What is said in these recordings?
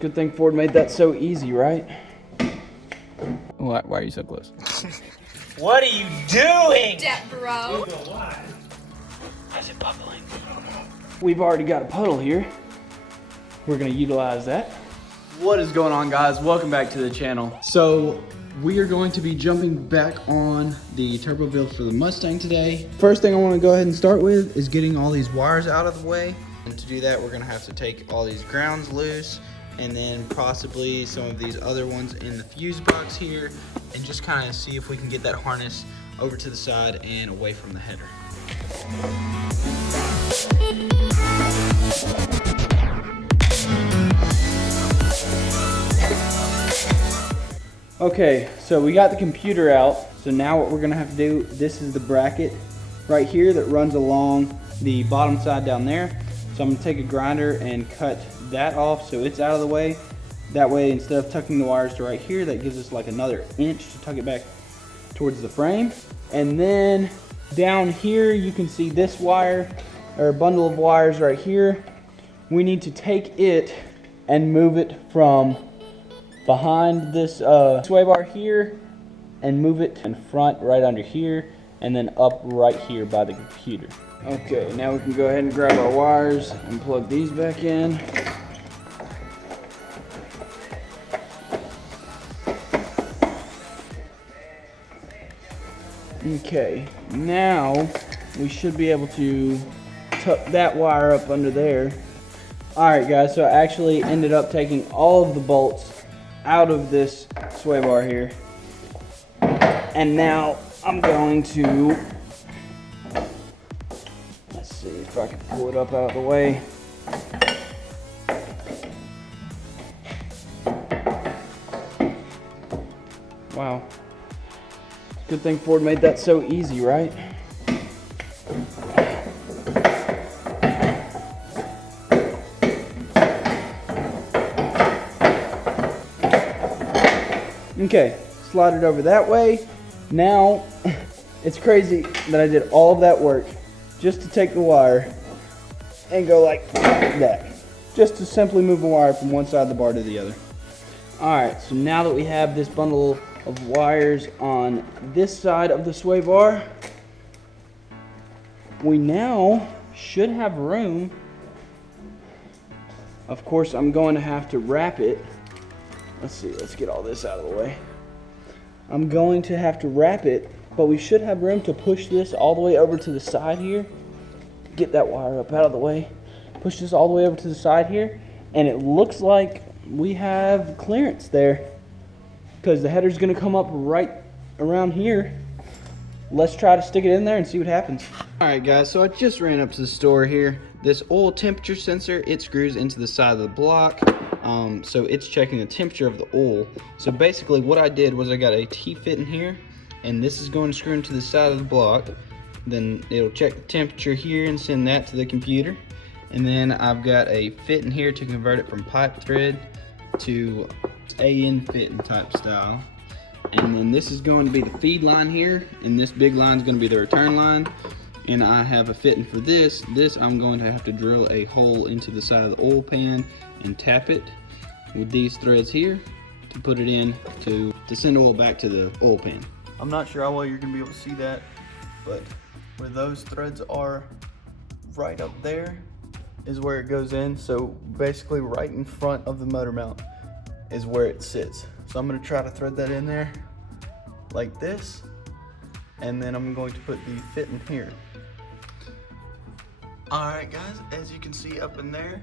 Good thing Ford made that so easy, right? Why are you so close? What are you doing? Bro. Why is it bubbling? We've already got a puddle here. We're gonna utilize that. What is going on, guys? Welcome back to the channel. So we are going to be jumping back on the turbo build for the Mustang today. First thing I want to go ahead and start with is getting all these wires out of the way. And to do that, we're gonna have to take all these grounds loose and then possibly some of these other ones in the fuse box here and just kind of see if we can get that harness over to the side and away from the header. Okay, so we got the computer out. So now what we're gonna have to do, this is the bracket right here that runs along the bottom side down there. So I'm gonna take a grinder and cut that off so it's out of the way. That way, instead of tucking the wires to right here, that gives us like another inch to tuck it back towards the frame. And then down here, you can see this wire, or bundle of wires right here. We need to take it and move it from behind this sway bar here and move it in front right under here and then up right here by the computer. Okay, now we can go ahead and grab our wires and plug these back in. Okay, now we should be able to tuck that wire up under there. Alright guys, so I actually ended up taking all of the bolts out of this sway bar here. And now I'm going to, let's see if I can pull it up out of the way. Wow. Good thing Ford made that so easy, right? Okay, slide it over that way. Now, it's crazy that I did all of that work just to take the wire and go like that. Just to simply move a wire from one side of the bar to the other. Alright, so now that we have this bundle of wires on this side of the sway bar, we now should have room. Of course, I'm going to have to wrap it. Let's see, let's get all this out of the way. I'm going to have to wrap it, but we should have room to push this all the way over to the side here. Get that wire up out of the way. Push this all the way over to the side here, and it looks like we have clearance there because the header's gonna come up right around here. Let's try to stick it in there and see what happens. All right guys, so I just ran up to the store here. This oil temperature sensor, it screws into the side of the block. So it's checking the temperature of the oil. So basically what I did was I got a T-fit in here, and this is going to screw into the side of the block. Then it'll check the temperature here and send that to the computer. And then I've got a fit in here to convert it from pipe thread to AN fitting type style. And then this is going to be the feed line here, and this big line is going to be the return line. And I have a fitting for this. This I'm going to have to drill a hole into the side of the oil pan and tap it with these threads here to put it in to send oil back to the oil pan. I'm not sure how well you're going to be able to see that, but where those threads are right up there is where it goes in. So basically right in front of the motor mount is where it sits. So I'm going to try to thread that in there like this, and then I'm going to put the fit in here. Alright guys, as you can see up in there,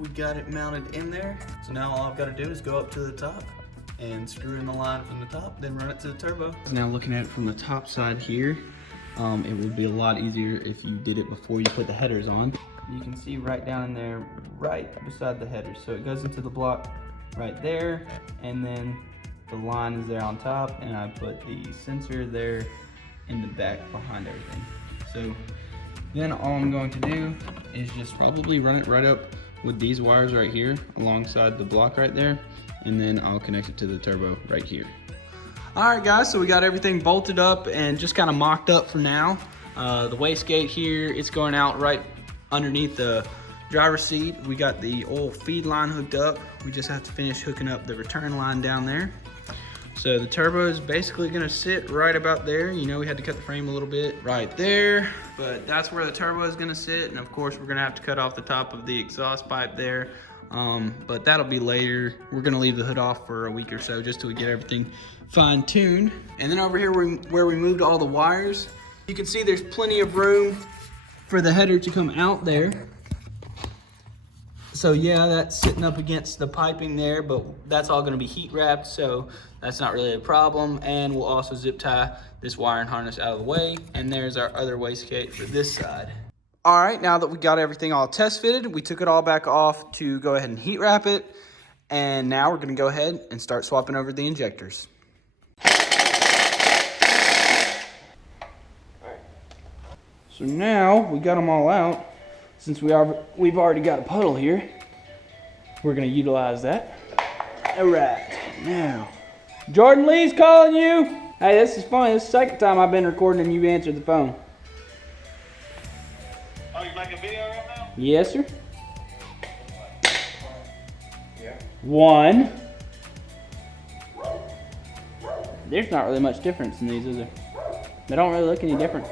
we got it mounted in there. So now all I've got to do is go up to the top and screw in the line from the top, then run it to the turbo. Now looking at it from the top side here, it would be a lot easier if you did it before you put the headers on. You can see right down in there, right beside the headers. So it goes into the block right there, and then the line is there on top, and I put the sensor there in the back behind everything. So then all I'm going to do is just probably run it right up with these wires right here alongside the block right there, and then I'll connect it to the turbo right here. Alright guys, so we got everything bolted up and just kind of mocked up for now. The wastegate here, it's going out right underneath the driver's seat. We got the oil feed line hooked up. We just have to finish hooking up the return line down there. So the turbo is basically gonna sit right about there. You know, we had to cut the frame a little bit right there, but that's where the turbo is gonna sit. And of course, we're gonna have to cut off the top of the exhaust pipe there. But that'll be later. We're gonna leave the hood off for a week or so just till we get everything fine-tuned. And then over here where we moved all the wires, you can see there's plenty of room for the header to come out there. So yeah, that's sitting up against the piping there, but that's all gonna be heat wrapped, so that's not really a problem. And we'll also zip tie this wiring harness out of the way. And there's our other wastegate for this side. All right, now that we got everything all test fitted, we took it all back off to go ahead and heat wrap it. And now we're gonna go ahead and start swapping over the injectors. So now we got them all out. Since we've already got a puddle here, we're gonna utilize that. All right, now, Jordan Lee's calling you. Hey, this is funny. This is the second time I've been recording and you've answered the phone. Oh, you're making a video right now? Yes, sir. Yeah. 1. There's not really much difference in these, is there? They don't really look any different,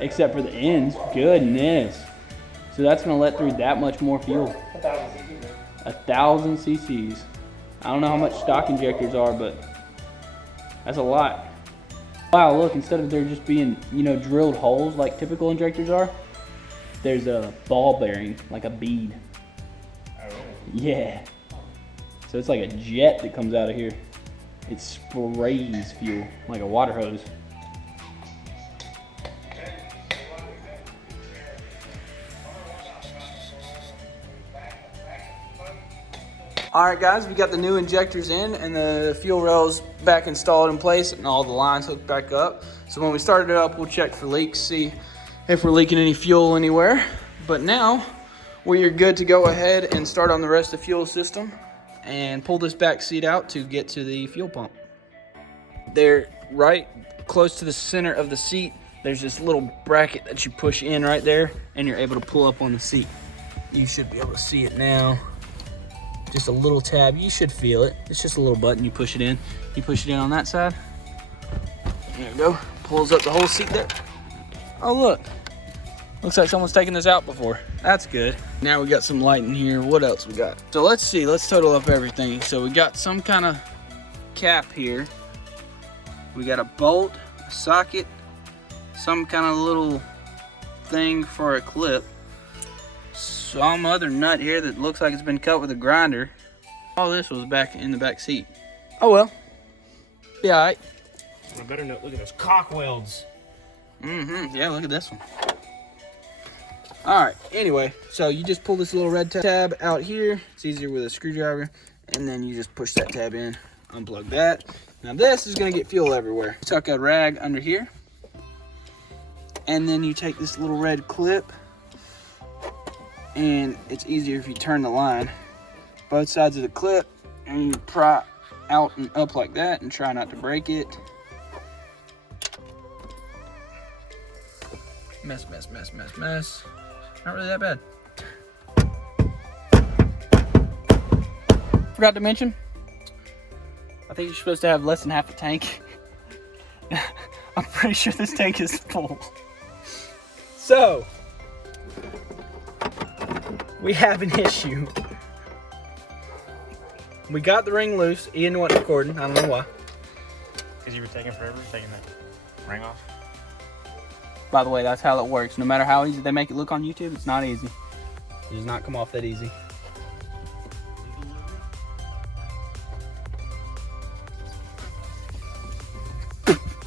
except for the ends. Goodness. So that's gonna let through that much more fuel. 1,000 cc's. 1,000 cc's. I don't know how much stock injectors are, but that's a lot. Wow, look, instead of there just being, you know, drilled holes like typical injectors are, there's a ball bearing, like a bead. Oh, really? Yeah. So it's like a jet that comes out of here. It sprays fuel like a water hose. All right, guys, we got the new injectors in and the fuel rails back installed in place and all the lines hooked back up. So when we start it up, we'll check for leaks, see if we're leaking any fuel anywhere. But now we are good to go ahead and start on the rest of the fuel system and pull this back seat out to get to the fuel pump. There, right close to the center of the seat, there's this little bracket that you push in right there and you're able to pull up on the seat. You should be able to see it now. Just a little tab, you should feel it. It's just a little button, you push it in. You push it in on that side. There we go, pulls up the whole seat there. Oh look, looks like someone's taken this out before. That's good. Now we got some light in here, what else we got? So let's see, let's total up everything. So we got some kind of cap here. We got a bolt, a socket, some kind of little thing for a clip. Some other nut here that looks like it's been cut with a grinder. All this was back in the back seat. Oh well. Be all right. On a better note, look at those cock welds. Yeah, look at this one. All right, anyway, so you just pull this little red tab out here. It's easier with a screwdriver. And then you just push that tab in, unplug that. Now this is gonna get fuel everywhere. Tuck a rag under here. And then you take this little red clip, and it's easier if you turn the line both sides of the clip and you pry out and up like that and try not to break it. Mess. Not really that bad. Forgot to mention, I think you're supposed to have less than half a tank. I'm pretty sure this tank is full. So, we have an issue. We got the ring loose. Ian wasn't recording. I don't know why. Because you were taking forever taking that ring off. By the way, that's how it works. No matter how easy they make it look on YouTube, it's not easy. It does not come off that easy.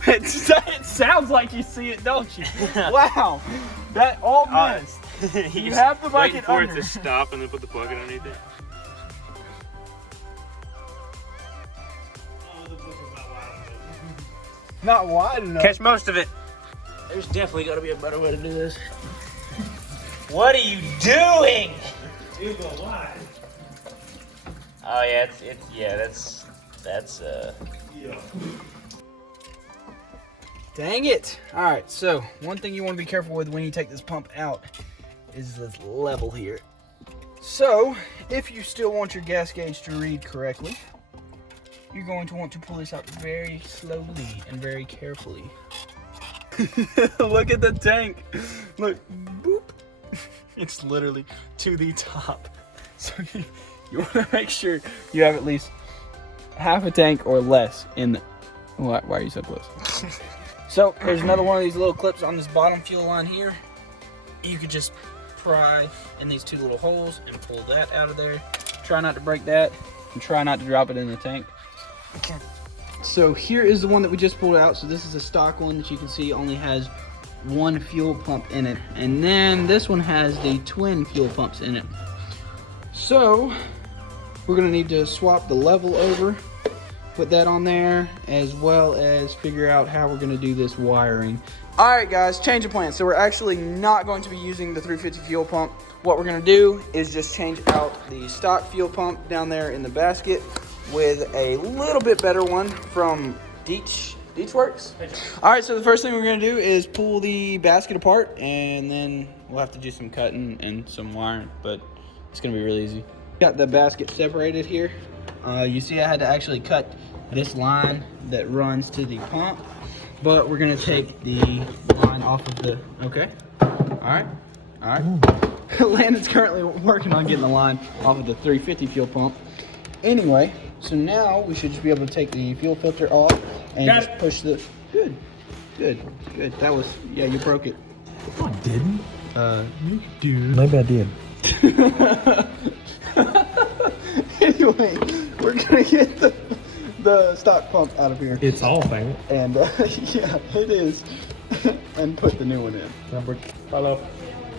It sounds like you see it, don't you? Wow, that all missed. You have to make it for under. it to stop and then put the plug underneath it. Not wide enough. Catch most of it. There's definitely got to be a better way to do this. What are you doing? You go wide. Oh yeah, that's Yeah. Dang it. All right, so one thing you want to be careful with when you take this pump out is this level here. So, if you still want your gas gauge to read correctly, you're going to want to pull this out very slowly and very carefully. Look at the tank. Look, boop. It's literally to the top. So you want to make sure you have at least half a tank or less in the... Why are you so close? So there's another one of these little clips on this bottom fuel line here. You could just pry in these two little holes and pull that out of there. Try not to break that and try not to drop it in the tank. Okay. So here is the one that we just pulled out. So this is a stock one that you can see only has one fuel pump in it. And then this one has the twin fuel pumps in it. So we're gonna need to swap the level over, put that on there, as well as figure out how we're gonna do this wiring. All right guys, change of plan. So we're actually not going to be using the 350 fuel pump. What we're gonna do is just change out the stock fuel pump down there in the basket with a little bit better one from Works. All right, so the first thing we're gonna do is pull the basket apart, and then we'll have to do some cutting and some wiring, but it's gonna be really easy. Got the basket separated here. You see I had to actually cut this line that runs to the pump, but we're gonna take the line off of the, okay. All right. Landon's currently working on getting the line off of the 350 fuel pump. Anyway, so now we should just be able to take the fuel filter off and just push the, good. That was, yeah, you broke it. No, I didn't. You dude. Maybe I did. Anyway, we're gonna get the stock pump out of here. It's off, ain't it? And yeah, it is. And put the new one in. Number, hello.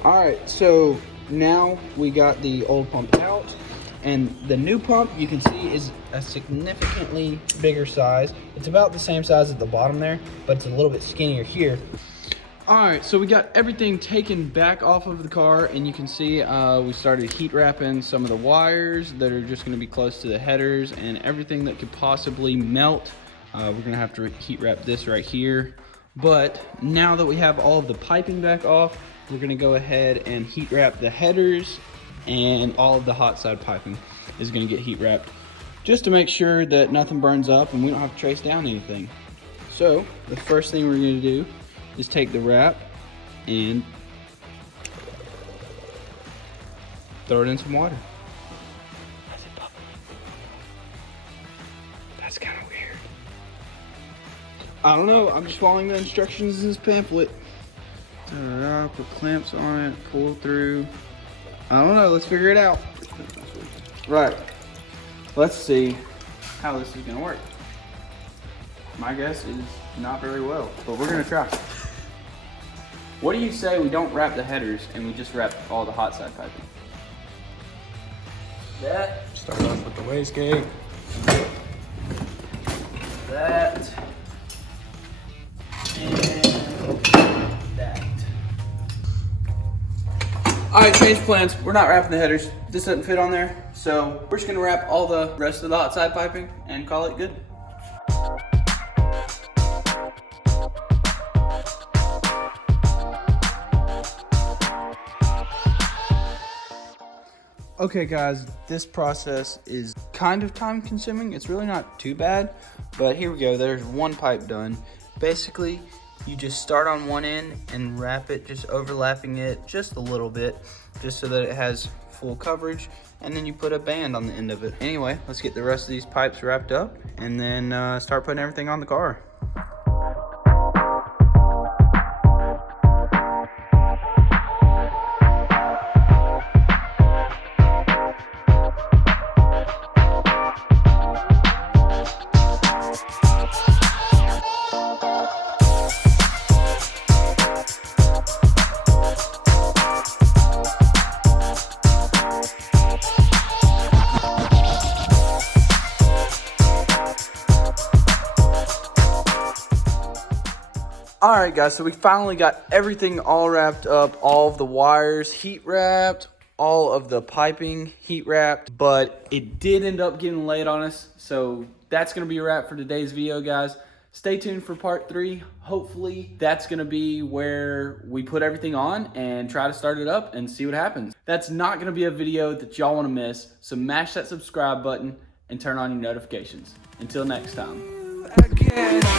All right, so now we got the old pump out, and the new pump you can see is a significantly bigger size. It's about the same size at the bottom there, but it's a little bit skinnier here. All right, so we got everything taken back off of the car, and you can see we started heat wrapping some of the wires that are just gonna be close to the headers, and everything that could possibly melt. We're gonna have to heat wrap this right here. But now that we have all of the piping back off, we're gonna go ahead and heat wrap the headers, and all of the hot side piping is gonna get heat wrapped, just to make sure that nothing burns up and we don't have to trace down anything. So the first thing we're gonna do is take the wrap and throw it in some water. That's it, puppy. That's kind of weird. I don't know, I'm just following the instructions in this pamphlet. Put clamps on it, pull through. I don't know, let's figure it out. Right, let's see how this is gonna work. My guess is not very well, but we're gonna try. What do you say we don't wrap the headers and we just wrap all the hot side piping? That. Start off with the wastegate. That. And that. All right, change plans. We're not wrapping the headers. This doesn't fit on there. So we're just gonna wrap all the rest of the hot side piping and call it good. Okay guys, this process is kind of time consuming. It's really not too bad, but here we go. There's one pipe done. Basically, you just start on one end and wrap it, just overlapping it just a little bit, just so that it has full coverage, and then you put a band on the end of it. Anyway, let's get the rest of these pipes wrapped up and then start putting everything on the car. All right guys, so we finally got everything all wrapped up, all of the wires heat wrapped, all of the piping heat wrapped, but it did end up getting late on us. So that's gonna be a wrap for today's video, guys. Stay tuned for part 3. Hopefully that's gonna be where we put everything on and try to start it up and see what happens. That's not gonna be a video that y'all wanna miss, so mash that subscribe button and turn on your notifications. Until next time.